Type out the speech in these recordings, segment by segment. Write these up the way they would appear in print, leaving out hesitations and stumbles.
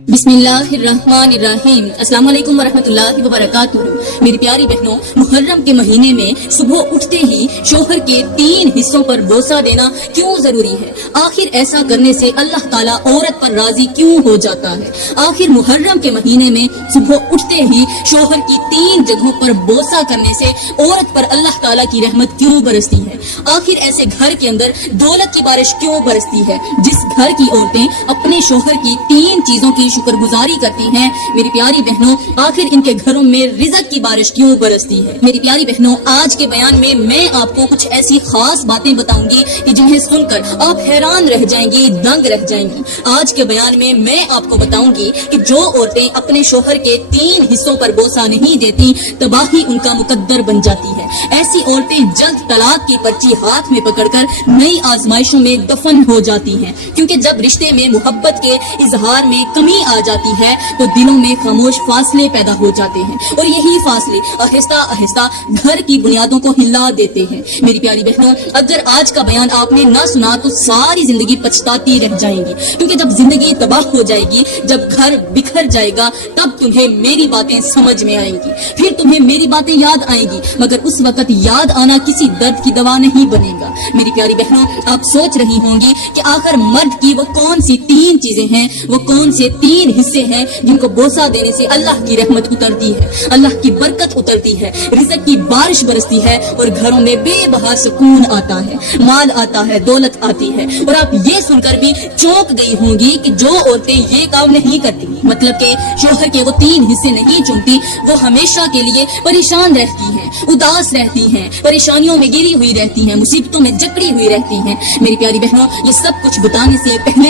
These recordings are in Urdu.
بسم اللہ الرحمن الرحیم۔ السلام علیکم ورحمۃ اللہ وبرکاتہ۔ میری پیاری بہنوں، محرم کے مہینے میں صبح اٹھتے ہی شوہر کے 3 حصوں پر بوسہ دینا کیوں ضروری ہے؟ آخر ایسا کرنے سے اللہ تعالیٰ عورت پر راضی کیوں ہو جاتا ہے؟ آخر محرم کے مہینے میں صبح اٹھتے ہی شوہر کی 3 جگہوں پر بوسہ کرنے سے عورت پر اللہ تعالیٰ کی رحمت کیوں برستی ہے؟ آخر ایسے گھر کے اندر دولت کی بارش کیوں برستی ہے جس گھر کی عورتیں اپنے شوہر کی 3 چیزوں کی شکر گزاری کرتی ہیں؟ میری پیاری بہنوں، آخر ان کے گھروں میں رزق کی بارش کیوں برستی ہے؟ میری پیاری بہنوں، آج کے بیان میں آپ کو کچھ ایسی خاص باتیں بتاؤں گی کہ جنہیں سن کر آپ حیران رہ جائیں گی، دنگ رہ جائیں گی۔ آج کے بیان میں آپ کو بتاؤں گی کہ جو عورتیں اپنے شوہر کے 3 حصوں پر بوسہ نہیں دیتی، تباہی ان کا مقدر بن جاتی ہے۔ ایسی عورتیں جلد طلاق کی پرچی ہاتھ میں پکڑ کر نئی آزمائشوں میں دفن ہو جاتی ہیں، کیونکہ جب رشتے میں محبت کے اظہار میں کمی آ جاتی ہے تو دلوں میں خاموش فاصلے پیدا ہو جاتے ہیں، اور یہی فاصلے آہستہ آہستہ گھر کی بنیادوں کو ہلا دیتے ہیں۔ میری پیاری بہنوں، اگر آج کا بیان آپ نے نہ سنا تو ساری زندگی پچھتاتی رہ جائیں گی، کیونکہ جب زندگی تباہ ہو جائے گی، جب گھر بکھر جائے گا، تب تمہیں میری باتیں سمجھ میں آئیں گی، پھر تمہیں میری باتیں یاد آئیں گی، مگر اس وقت یاد آنا کسی درد کی دوا نہیں بنے گا۔ میری پیاری بہنوں، آپ سوچ رہی ہوں گی کہ آخر مرد کی وہ کون سی 3 چیزیں ہیں، وہ کون سے 3 حصے ہیں جن کو بوسہ دینے سے اللہ کی رحمت اترتی ہے، اللہ کی برکت اترتی ہے، رزق کی بارش برستی ہے، اور گھروں میں بے بہا سکون آتا ہے، مال آتا ہے، دولت آتی ہے۔ اور آپ یہ سن کر بھی چونک گئی ہوں گی کہ جو عورتیں یہ کام نہیں کرتی، مطلب کہ شوہر کے وہ 3 حصے نہیں چنتی، وہ ہمیشہ کے لیے پریشان رہتی ہیں، اداس رہتی ہیں، پریشانیوں میں گری ہوئی رہتی ہیں، مصیبتوں میں جکڑی ہوئی رہتی ہیں۔ میری پیاری بہنوں، یہ سب کچھ بتانے سے پہلے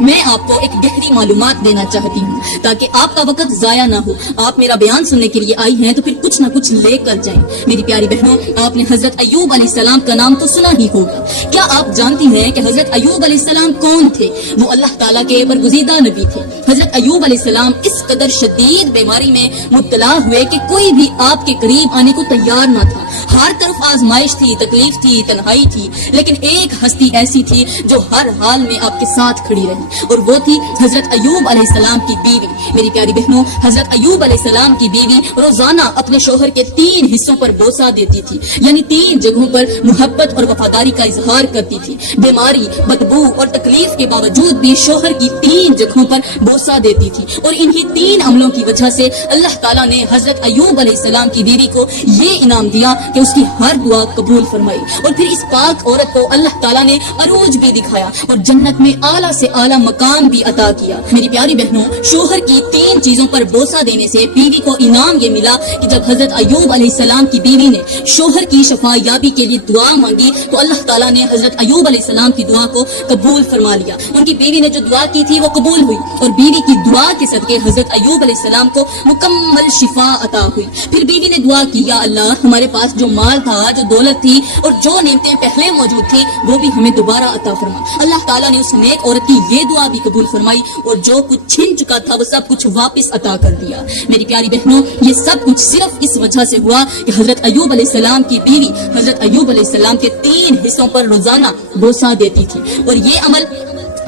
میں آپ کو ایک گہری معلومات دینا چاہتی ہوں تاکہ آپ کا وقت ضائع نہ ہو۔ آپ میرا بیان سننے کے لیے آئی ہیں تو پھر کچھ نہ کچھ لے کر جائیں۔ میری پیاری بہنوں، آپ نے حضرت ایوب علیہ السلام کا نام تو سنا ہی ہوگا۔ کیا آپ جانتی ہیں کہ حضرت ایوب علیہ السلام کون تھے؟ وہ اللہ تعالیٰ کے برگزیدہ نبی تھے۔ حضرت ایوب علیہ السلام اس قدر شدید بیماری میں مبتلا ہوئے کہ کوئی بھی آپ کے قریب آنے کو تیار نہ تھا۔ ہر طرف آزمائش تھی، تکلیف تھی، تنہائی تھی، لیکن ایک ہستی ایسی تھی جو ہر حال میں آپ کے ساتھ کھڑی رہی، اور وہ تھی حضرت ایوب علیہ السلام کی بیوی۔ میری پیاری بہنوں، حضرت ایوب علیہ السلام کی بیوی روزانہ اپنے شوہر کے 3 حصوں پر بوسہ دیتی تھی، یعنی 3 جگہوں پر محبت اور وفاداری کا اظہار کرتی تھی۔ بیماری، بدبو اور تکلیف کے باوجود بھی شوہر کی 3 جگہوں پر بوسہ دیتی تھی، اور انہی 3 عملوں کی وجہ سے اللہ تعالیٰ نے حضرت ایوب علیہ السلام کی بیوی کو یہ انعام دیا کہ اس کی ہر دعا قبول فرمائی، اور پھر اس پاک عورت کو اللہ تعالیٰ نے عروج بھی دکھایا اور جنت میں اعلیٰ سے اعلیٰ مقام بھی عطا کیا۔ میری پیاری بہنوں، شوہر کی 3 چیزوں پر بوسہ دینے سے بیوی کو انعام یہ ملا کہ جب حضرت ایوب علیہ السلام کی بیوی نے شوہر کی شفا یابی کے لیے دعا مانگی تو اللہ تعالیٰ نے حضرت ایوب علیہ السلام کی دعا کو قبول فرما لیا۔ ان کی بیوی نے جو دعا کی تھی وہ قبول ہوئی، اور بیوی کی دعا کے صدقے حضرت ایوب علیہ السلام کو مکمل شفا عطا ہوئی۔ پھر بیوی نے دعا کی، یا اللہ، ہمارے پاس جو مال تھا، جو دولت تھی، اور جو نعمتیں پہلے موجود تھی، وہ بھی ہمیں دوبارہ عطا فرما۔ اللہ تعالیٰ نے اس نیک عورت کی یہ دعا بھی قبول فرمائی، اور جو کچھ چھن چکا تھا وہ سب کچھ واپس عطا کر دیا۔ میری پیاری بہنوں، یہ سب کچھ صرف اس وجہ سے ہوا کہ حضرت ایوب علیہ السلام کی بیوی حضرت ایوب علیہ السلام کے 3 حصوں پر روزانہ بوسہ دیتی تھی، اور یہ عمل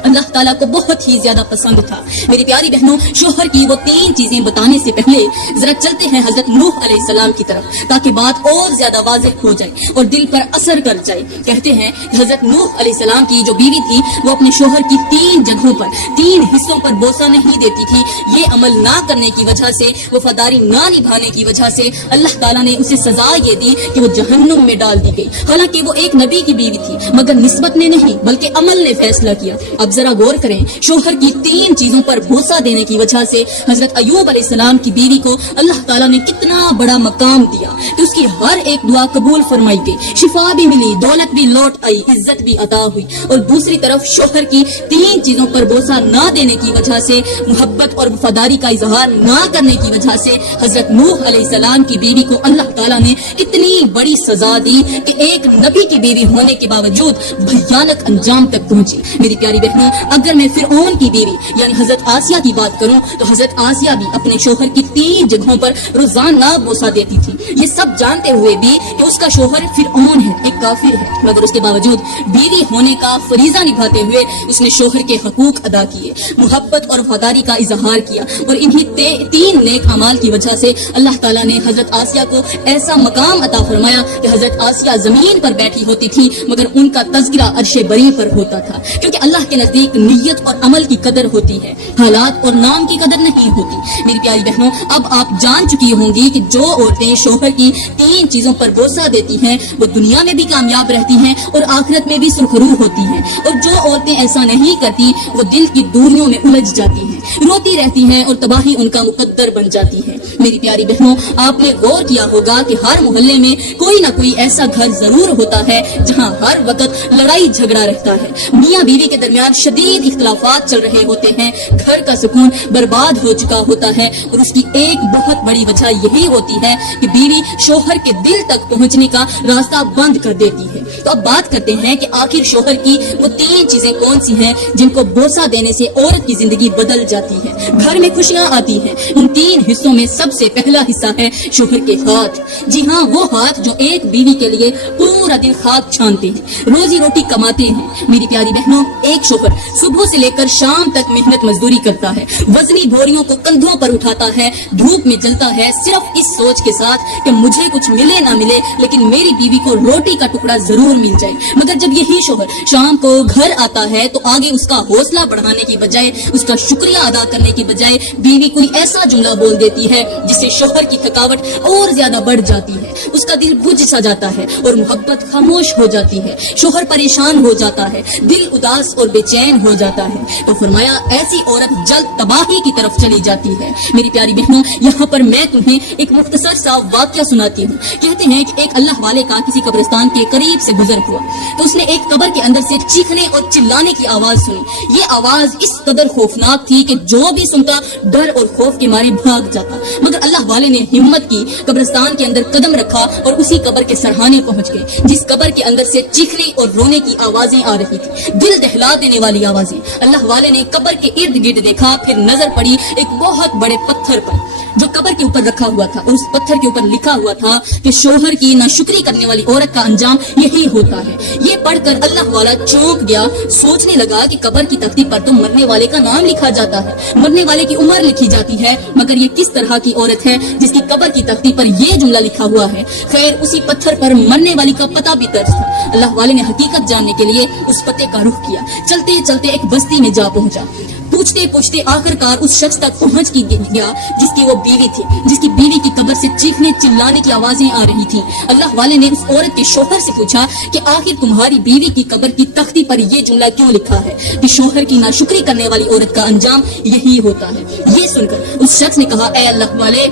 اللہ تعالیٰ کو بہت ہی زیادہ پسند تھا۔ میری پیاری بہنوں، شوہر کی وہ 3 چیزیں بتانے سے پہلے ذرا چلتے ہیں حضرت نوح علیہ السلام کی طرف، تاکہ بات اور زیادہ واضح ہو جائے اور دل پر اثر کر جائے۔ کہتے ہیں کہ حضرت نوح علیہ السلام کی جو بیوی تھی وہ اپنے شوہر کی 3 جگہوں پر 3 حصوں پر بوسہ نہیں دیتی تھی۔ یہ عمل نہ کرنے کی وجہ سے، وفاداری نہ نبھانے کی وجہ سے اللہ تعالیٰ نے اسے سزا یہ دی کہ وہ جہنم میں ڈال دی گئی۔ حالانکہ وہ ایک نبی کی بیوی تھی، مگر نسبت نے نہیں بلکہ عمل نے فیصلہ کیا۔ اب ذرا غور کریں، شوہر کی 3 چیزوں پر بوسہ دینے کی وجہ سے حضرت ایوب علیہ السلام کی بیوی کو اللہ تعالیٰ نے کتنا بڑا مقام دیا کہ اس کی ہر ایک دعا قبول فرمائی گئی، شفا بھی ملی، دولت بھی لوٹ آئی، عزت بھی عطا ہوئی۔ اور دوسری طرف شوہر کی 3 چیزوں پر بوسہ نہ دینے کی وجہ سے، محبت اور وفاداری کا اظہار نہ کرنے کی وجہ سے حضرت نوح علیہ السلام کی بیوی کو اللہ تعالیٰ نے اتنی بڑی سزا دی کہ ایک نبی کی بیوی ہونے کے باوجود بھیانک انجام تک پہنچی۔ میری پیاری بہنوں، بہنوں، اگر میں فرعون کی بیوی یعنی حضرت آسیہ کی بات کروں تو حضرت آسیہ بھی اپنے شوہر کی 3 جگہوں پر روزانہ بوسہ دیتی تھی، یہ سب جانتے ہوئے بھی کہ اس کا شوہر فرعون ہے، ایک کافر ہے، مگر اس کے باوجود بیوی ہونے کا فریضہ نبھاتے ہوئے اس نے شوہر کے حقوق ادا کیے، محبت اور وفاداری کا اظہار کیا، اور انہی 3 نیک اعمال کی وجہ سے اللہ تعالیٰ نے حضرت آسیہ کو ایسا مقام عطا فرمایا کہ حضرت آسیہ زمین پر بیٹھی ہوتی تھی مگر ان کا تذکرہ عرش بری پر ہوتا تھا، کیونکہ اللہ کے نزدیک نیت اور عمل کی قدر ہوتی ہے، حالات اور نام کی قدر نہیں ہوتی۔ میری پیاری بہنوں، اب آپ جان چکی ہوں گی کہ جو عورتیں شوہر کی 3 چیزوں پر بوسہ دیتی ہیں وہ دنیا میں بھی کامیاب رہتی ہیں اور آخرت میں بھی سرخرو ہوتی ہیں، اور جو عورتیں ایسا نہیں کرتی وہ دل کی دوریوں میں الجھ جاتی ہیں، روتی رہتی ہیں اور تباہی ان کا مقدر بن جاتی ہے۔ میری پیاری بہنوں، آپ نے غور کیا ہوگا کہ ہر محلے میں کوئی نہ کوئی ایسا گھر ضرور ہوتا ہے جہاں ہر وقت لڑائی جھگڑا رہتا ہے، میاں بیوی کے درمیان شدید اختلافات چل رہے ہوتے ہیں، گھر کا سکون برباد ہو چکا ہوتا ہے، اور اس کی ایک بہت بڑی وجہ یہی ہوتی ہے کہ بیوی شوہر کے دل تک پہنچنے کا راستہ بند کر دیتی ہے۔ تو اب بات کرتے ہیں کہ آخر شوہر کی وہ 3 چیزیں کون سی ہیں جن کو بوسہ دینے سے عورت کی زندگی بدل جاتی ہے، گھر میں خوشیاں آتی ہیں۔ ان 3 حصوں میں سب سے پہلا حصہ ہے شوہر کے ہاتھ، جی ہاں وہ ہاتھ جو ایک بیوی کے لیے پورا دن خاک چھانتے ہیں، روزی روٹی کماتے ہیں۔ میری پیاری بہنوں، ایک شوہر صبح سے لے کر شام تک محنت مزدوری کرتا ہے، وزنی بوریوں کو کندھوں پر اٹھاتا ہے، دھوپ میں جلتا ہے، صرف اس سوچ کے ساتھ کہ مجھے کچھ ملے نہ ملے لیکن میری بیوی کو روٹی کا ٹکڑا ضرور مل جائے۔ مگر جب یہی شوہر شام کو گھر آتا ہے تو آگے اس کا حوصلہ بڑھانے کی بجائے، اس کا شکریہ ادا کرنے کی بجائے بیوی کوئی ایسا جملہ بول دیتی ہے جس سے شوہر کی تھکاوٹ اور زیادہ بڑھ جاتی ہے، اس کا دل بجھ سا جاتا ہے اور محبت خاموش ہو جاتی ہے، شوہر پریشان ہو جاتا ہے، دل اداس اور بے چین ہو جاتا ہے۔ تو فرمایا ایسی عورت جلد تباہی کی طرف چلی جاتی ہے۔ میری پیاری بہنوں، یہاں پر میں تمہیں ایک مختصر سا واقعہ سناتی ہوں۔ کہتے ہیں کہ ایک اللہ والے کا کسی قبرستان کے قریب سے گزر ہوا تو اس نے ایک قبر کے اندر سے چیخنے اور چلانے کی آواز سنی۔ یہ آواز اس قدر خوفناک تھی کہ جو بھی سنتا ڈر اور خوف کے مارے بھاگ جاتا، مگر اللہ والے نے ہمت کی، قبرستان کے اندر قدم رکھا اور اسی قبر کے سرحانے پہنچ گئے جس قبر کے اندر سے چیخنے اور رونے کی آوازیں آ رہی تھی، دل دہلا دینے والی آوازیں۔ اللہ والے نے قبر کے ارد گرد دیکھا، پھر نظر پڑی ایک بہت بڑے پتھر پر جو قبر کے اوپر رکھا ہوا تھا، اور اس پتھر کے اوپر لکھا ہوا تھا کہ شوہر کی ناشکری کرنے والی عورت کا انجام یہی ہوتا ہے۔ یہ پڑھ کر اللہ والا چونک گیا، سوچنے لگا کہ قبر کی تختی پر تو مرنے والے کا نام لکھا جاتا ہے، مرنے والے کی عمر لکھی جاتی ہے، مگر یہ کس طرح کی عورت ہے جس کی قبر کی تختی پر یہ جملہ لکھا ہوا ہے؟ خیر اسی پتھر پر مرنے والی کا پتہ بھی درج تھا۔ اللہ والے نے حقیقت جاننے کے لیے اس پتے کا رخ کیا، چلتے چلتے ایک بستی میں جا پہنچا، پوچھتے پوچھتے آخرکار اس شخص تک پہنچ گیا جس کی وہ بیوی تھی، جس کی بیوی کی قبر سے چیخنے چلانے کی آوازیں آ رہی تھی۔ اللہ والے نے اس عورت کے شوہر سے پوچھا کہ آخر تمہاری بیوی کی قبر کی تختی پر یہ جملہ کیوں لکھا ہے کہ شوہر کی ناشکری کرنے والی عورت کا انجام یہی ہوتا ہے؟ یہ سن کر اس شخص نے کہا، اے اللہ والے،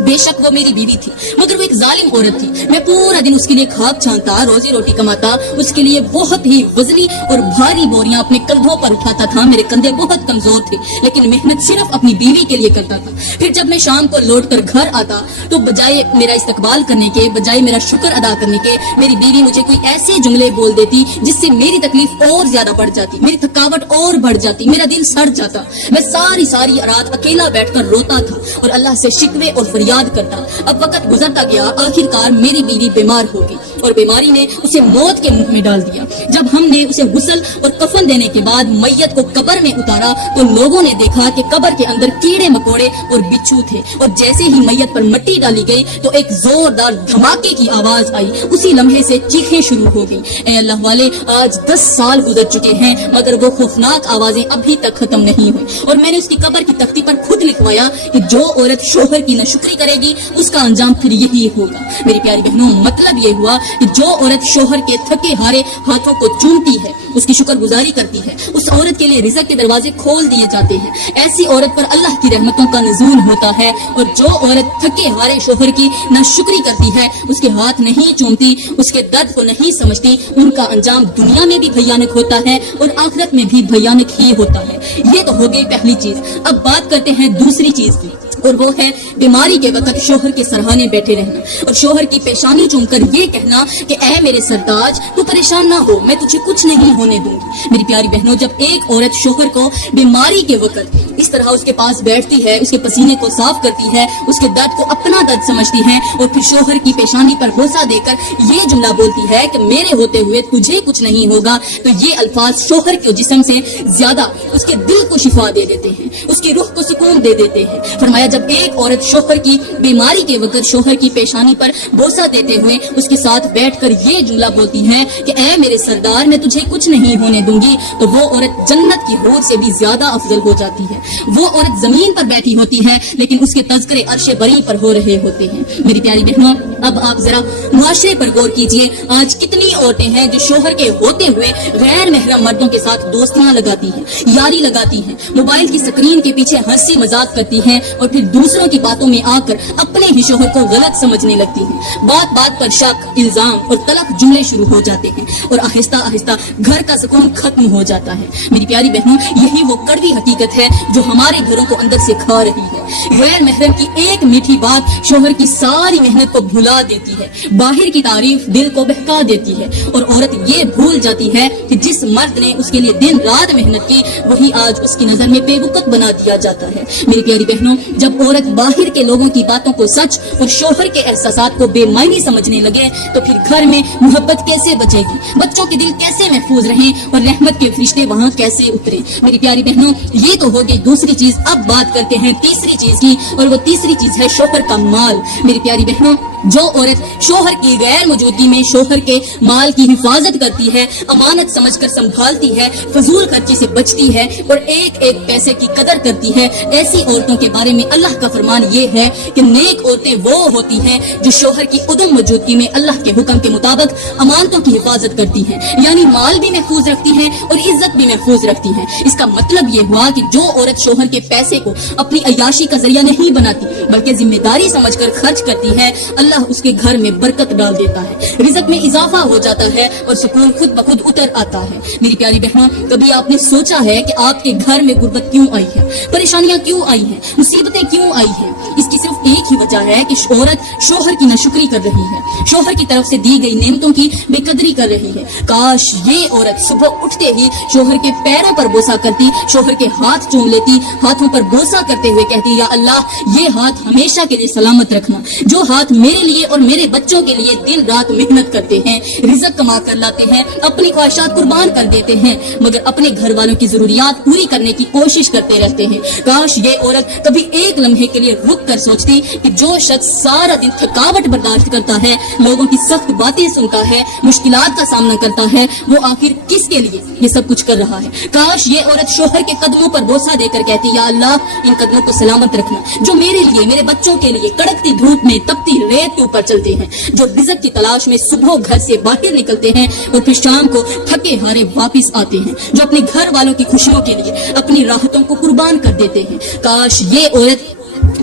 بے شک وہ میری بیوی تھی مگر وہ ایک ظالم عورت تھی، میں پورا دن اس کے لیے کھاک چھانتا، روزی روٹی کماتا، اس کے لیے بہت ہی وزنی اور بھاری بوریاں اپنے کندھوں پر اٹھاتا تھا، میرے کندھے بہت کمزور تھے لیکن محنت صرف اپنی بیوی کے لیے کرتا تھا۔ پھر جب میں شام کو لوٹ کر گھر آتا تو بجائے میرا استقبال کرنے کے، بجائے میرا شکر ادا کرنے کے، میری بیوی مجھے کوئی ایسے جملے بول دیتی جس سے میری تکلیف اور زیادہ بڑھ جاتی، میری تھکاوٹ اور بڑھ جاتی، میرا دل سڑ جاتا، میں ساری رات اکیلا بیٹھ کر روتا تھا اور اللہ سے شکوے اور یاد کرتا۔ اب وقت گزرتا گیا، آخرکار میری بیوی بیمار ہو گئی اور بیماری نے اسے موت کے منہ میں ڈال دیا۔ جب ہم نے اسے غسل اور کفن دینے کے بعد میت کو قبر میں اتارا تو لوگوں نے دیکھا کہ قبر کے اندر کیڑے مکوڑے اور بچھو تھے، اور جیسے ہی میت پر مٹی ڈالی گئی تو ایک زوردار دھماکے کی آواز آئی، اسی لمحے سے چیخیں شروع ہو گئی۔ اے اللہ والے، آج 10 سال گزر چکے ہیں مگر وہ خوفناک آوازیں ابھی تک ختم نہیں ہوئی، اور میں نے اس کی قبر کی تختی پر خود لکھوایا کہ جو عورت شوہر کی ناشکری کرے گی اس کا انجام پھر یہی ہوگا۔ میری پیاری بہنوں، مطلب یہ ہوا کہ جو عورت شوہر کے تھکے ہارے ہاتھوں کو چومتی ہے، اس کی شکر گزاری کرتی ہے، اس عورت کے لیے رزق کے دروازے کھول دیے جاتے ہیں، ایسی عورت پر اللہ کی رحمتوں کا نزول ہوتا ہے۔ اور جو عورت تھکے ہارے شوہر کی ناشکری کرتی ہے، اس کے ہاتھ نہیں چومتی، اس کے درد کو نہیں سمجھتی، ان کا انجام دنیا میں بھی بھیانک ہوتا ہے اور آخرت میں بھی بھیانک ہی ہوتا ہے۔ یہ تو ہو گئی پہلی چیز۔ اب بات کرتے ہیں دوسری چیز کی۔ اور وہ ہے بیماری کے وقت شوہر کے سرہانے بیٹھے رہنا اور شوہر کی پیشانی چوم کر یہ کہنا کہ اے میرے سرتاج تو پریشان نہ ہو، میں تجھے کچھ نہیں ہونے دوں گی۔ میری پیاری بہنوں، جب ایک عورت شوہر کو بیماری کے وقت اس طرح اس کے پاس بیٹھتی ہے، اس کے پسینے کو صاف کرتی ہے، اس کے درد کو اپنا درد سمجھتی ہے اور پھر شوہر کی پیشانی پر بوسہ دے کر یہ جملہ بولتی ہے کہ میرے ہوتے ہوئے تجھے کچھ نہیں ہوگا، تو یہ الفاظ شوہر کے جسم سے زیادہ اس کے دل کو شفا دے دیتے ہیں، اس کی روح کو سکون دے دیتے ہیں۔ فرمایا جب ایک عورت شوہر کی بیماری کے وقت شوہر کی پیشانی پر بوسہ دیتے ہوئے اس کے ساتھ بیٹھ کر یہ جملہ بولتی ہے کہ اے میرے سردار میں تجھے کچھ نہیں ہونے دوں گی، تو وہ عورت جنت کی حور سے بھی زیادہ افضل ہو جاتی ہے۔ وہ عورت زمین پر بیٹھی ہوتی ہے لیکن اس کے تذکرے عرش بری پر ہو رہے ہوتے ہیں۔ میری پیاری بہنوں، اب آپ ذرا معاشرے پر غور کیجئے، آج کتنی عورتیں ہیں جو شوہر کے ہوتے ہوئے غیر محرم مردوں کے ساتھ دوستیاں لگاتی ہیں، یاری لگاتی ہیں، موبائل کی سکرین کے پیچھے ہنسی مذاق کرتی ہیں اور پھر دوسروں کی باتوں میں آ کر اپنے ہی شوہر کو غلط سمجھنے لگتی ہیں۔ بات بات پر شک، الزام اور تلخ جملے شروع ہو جاتے ہیں اور آہستہ آہستہ گھر کا سکون ختم ہو جاتا ہے۔ میری پیاری بہنوں، یہی وہ کڑوی حقیقت ہے جو ہمارے گھروں کو اندر سے کھا رہی ہے۔ غیر محرم کی ایک میٹھی بات شوہر کی ساری محنت کو بھلا دیتی ہے، باہر کی تعریف دل کو بہکا دیتی ہے اور عورت یہ بھول جاتی ہے کہ جس مرد نے اس کے لیے دن رات محنت کی وہی آج اس کی نظر میں بے وقت بنا دیا جاتا ہے۔ میری پیاری بہنوں، جب عورت باہر کے لوگوں کی باتوں کو سچ اور شوہر کے احساسات کو بے معنی سمجھنے لگے تو پھر گھر میں محبت کیسے بچے گی، بچوں کے دل کیسے محفوظ رہیں اور رحمت کے فرشتے وہاں کیسے اتریں۔ میری پیاری بہنوں، یہ تو ہو گئی دوسری چیز، اب بات کرتے ہیں تیسری چیز کی، اور وہ تیسری چیز ہے شوہر کا مال۔ میری پیاری بہنوں، جو عورت شوہر کی غیر موجودگی میں شوہر کے مال کی حفاظت کرتی ہے، امانت سمجھ کر سنبھالتی ہے، فضول خرچی سے بچتی ہے اور ایک ایک پیسے کی قدر کرتی ہے، ایسی عورتوں کے بارے میں اللہ کا فرمان یہ ہے کہ نیک عورتیں وہ ہوتی ہیں جو شوہر کی عدم موجودگی میں اللہ کے حکم کے مطابق امانتوں کی حفاظت کرتی ہیں، یعنی مال بھی محفوظ رکھتی ہیں اور عزت بھی محفوظ رکھتی ہیں۔ اس کا مطلب یہ ہوا کہ جو عورت شوہر کے پیسے کو اپنی عیاشی کا ذریعہ نہیں بناتی بلکہ ذمہ داری سمجھ کر خرچ کرتی ہے، اللہ اس کے گھر میں برکت ڈال دیتا ہے، رزق میں اضافہ ہو جاتا ہے اور سکون خود بخود اتر آتا ہے۔ میری پیاری بہنوں، کبھی آپ نے سوچا ہے کہ آپ کے گھر میں غربت کیوں آئی ہے، پریشانیاں کیوں آئی ہیں، مصیبتیں کیوں آئی ہیں؟ اس کی صرف ایک ہی وجہ ہے کہ عورت شوہر کی ناشکری کر رہی ہے، شوہر کی طرف سے دی گئی نعمتوں کی بے قدری کر رہی ہے۔ کاش یہ عورت صبح اٹھتے ہی شوہر کے پیروں پر بوسہ کرتی، شوہر کے ہاتھ چوم لیتی، ہاتھوں پر بوسہ کرتے ہوئے کہتی یا اللہ یہ ہاتھ ہمیشہ کے لیے سلامت رکھنا، جو ہاتھ میرے لیے اور میرے بچوں کے لیے دن رات محنت کرتے ہیں، رزق کما کر لاتے ہیں، اپنی خواہشات قربان کر دیتے ہیں مگر اپنے گھر والوں کی ضروریات پوری کرنے کی کوشش کرتے رہتے ہیں۔ کاش یہ عورت کبھی ایک لمحے کے لیے رک کر سوچتی کہ جو شخص سارا دن تھکاوٹ برداشت کرتا ہے، لوگوں کی سخت باتیں سنتا ہے، مشکلات کا سامنا کرتا ہے، وہ آخر کس کے لیے یہ سب کچھ کر رہا ہے۔ کاش یہ عورت شوہر کے قدموں پر بوسہ دے کر کہتی یا اللہ ان قدموں کو سلامت رکھنا جو میرے لیے، میرے بچوں کے لیے کڑکتی دھوپ میں تپتی ریت کے اوپر چلتے ہیں، جو رزق کی تلاش میں صبح گھر سے باہر نکلتے ہیں اور پھر شام کو تھکے ہارے واپس آتے ہیں، جو اپنے گھر والوں کی خوشیوں کے لیے اپنی راحتوں کو قربان کر دیتے ہیں۔ کاش یہ عورت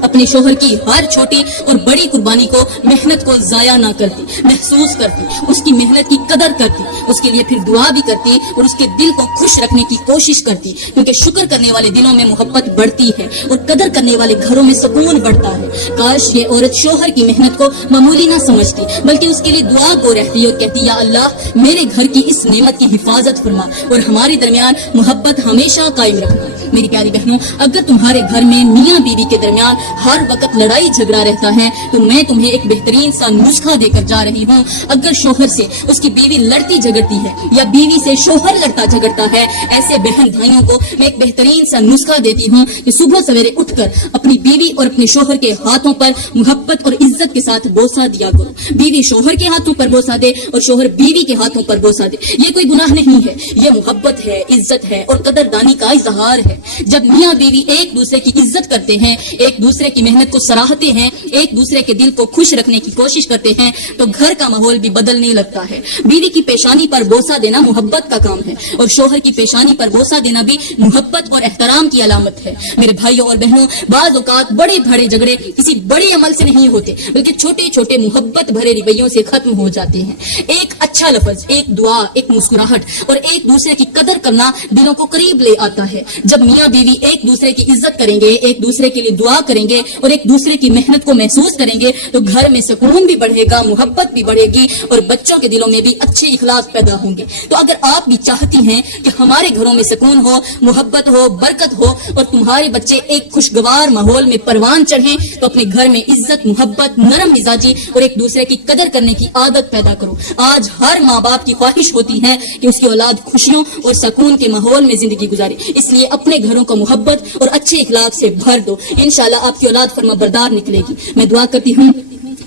اپنے شوہر کی ہر چھوٹی اور بڑی قربانی کو، محنت کو ضائع نہ کرتی، محسوس کرتی، اس کی محنت کی قدر کرتی، اس کے لیے پھر دعا بھی کرتی اور اس کے دل کو خوش رکھنے کی کوشش کرتی، کیونکہ شکر کرنے والے دلوں میں محبت بڑھتی ہے اور قدر کرنے والے گھروں میں سکون بڑھتا ہے۔ کاش یہ عورت شوہر کی محنت کو معمولی نہ سمجھتی بلکہ اس کے لیے دعا گو رہتی اور کہتی یا اللہ میرے گھر کی اس نعمت کی حفاظت فرما اور ہمارے درمیان محبت ہمیشہ قائم رکھنا۔ میری پیاری بہنوں، اگر تمہارے گھر میں میاں بیوی کے درمیان ہر وقت لڑائی جھگڑا رہتا ہے تو میں تمہیں ایک بہترین سا نسخہ دے کر جا رہی ہوں۔ اگر شوہر سے اس کی بیوی لڑتی جھگڑتی ہے یا بیوی سے شوہر لڑتا جھگڑتا ہے، ایسے بہن بھائیوں کو میں ایک بہترین سا نسخہ دیتی ہوں کہ صبح سویرے اٹھ کر اپنی بیوی اور اپنے شوہر کے ہاتھوں پر محبت اور عزت کے ساتھ بوسہ دیا کرو۔ بیوی شوہر کے ہاتھوں پر بوسہ دے اور شوہر بیوی کے ہاتھوں پر بوسہ دے، یہ کوئی گناہ نہیں ہے، یہ محبت ہے، عزت ہے اور قدردانی کا اظہار ہے۔ جب میاں بیوی ایک دوسرے کی عزت کرتے ہیں، ایک دوسرے کی محنت کو سراہتے ہیں، ایک دوسرے کے دل کو خوش رکھنے کی کوشش کرتے ہیں تو گھر کا ماحول بھی بدلنے لگتا ہے۔ بیوی کی پیشانی پر بوسہ دینا محبت کا کام ہے اور شوہر کی پیشانی پر بوسہ دینا بھی محبت اور احترام کی علامت ہے۔ میرے بھائیوں اور بہنوں، بعض اوقات بڑے بڑے جھگڑے کسی بڑے عمل سے نہیں ہوتے بلکہ چھوٹے چھوٹے محبت بھرے رویوں سے ختم ہو جاتے ہیں۔ ایک اچھا لفظ، ایک دعا، ایک مسکراہٹ اور ایک دوسرے کی قدر کرنا دلوں کو قریب لے آتا ہے۔ جب میاں بیوی ایک دوسرے کی عزت کریں گے، ایک دوسرے کے لیے دعا کریں گے اور ایک دوسرے کی محنت کو محسوس کریں گے تو گھر میں سکون بھی بڑھے گا, محبت بھی بڑھے گی اور بچوں کے دلوں میں بھی اچھے اخلاق پیدا ہوں گے. تو اگر آپ بھی چاہتی ہیں کہ ہمارے گھروں میں سکون ہو, محبت ہو, برکت ہو اور تمہارے بچے ایک خوشگوار ماحول میں پروان چڑھیں تو اپنے گھر میں عزت, محبت, نرم مزاجی اور ایک دوسرے کی قدر کرنے کی عادت پیدا کرو. آج ہر ماں باپ کی خواہش ہوتی ہے کہ اس کی اولاد خوشیوں اور سکون کے ماحول میں زندگی گزارے, اس لیے اپنے گھروں کو محبت اور اچھے اخلاق سے بھر دو. انشاءاللہ آپ کی اولاد فرما بردار نکلے گی. میں دعا کرتی ہوں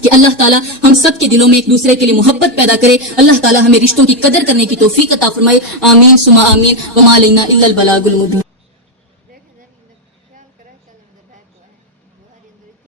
کہ اللہ تعالیٰ ہم سب کے دلوں میں ایک دوسرے کے لیے محبت پیدا کرے. اللہ تعالیٰ ہمیں رشتوں کی قدر کرنے کی توفیق عطا فرمائے. آمین ثم آمین. وما علینا الا البلاغ المبین.